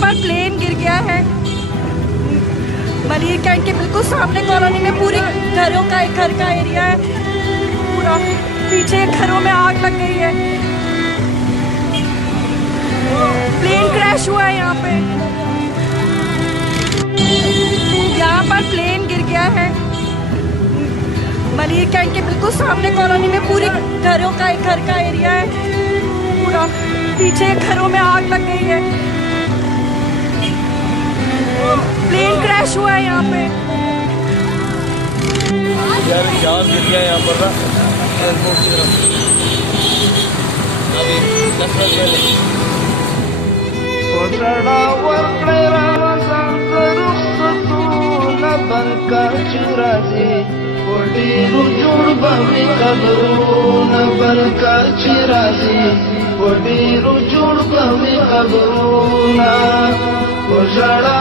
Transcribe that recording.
पर प्लेन गिर गया है। मलिर कैंट के बिल्कुल सामने कॉलोनी में पूरी घर का एरिया है, पूरा पीछे घरों में आग लग गई है। प्लेन क्रैश हुआ है यहाँ पर प्लेन गिर गया है। मलिर कैंट के बिल्कुल सामने कॉलोनी में पूरी घर का एरिया है, पूरा पीछे घरों में आग लग गई है। प्लेन क्रैश हुआ है यहाँ पे। यार जान गिर गया यहाँ पर ना एयरपोर्ट की तरफ, अभी 10 मिनट पहले। बनका चुराजे पोटीरू जुड़ बमी कबरून बनका चिराजे पोटीरू जुड़ बमी कबरूना उजड़ा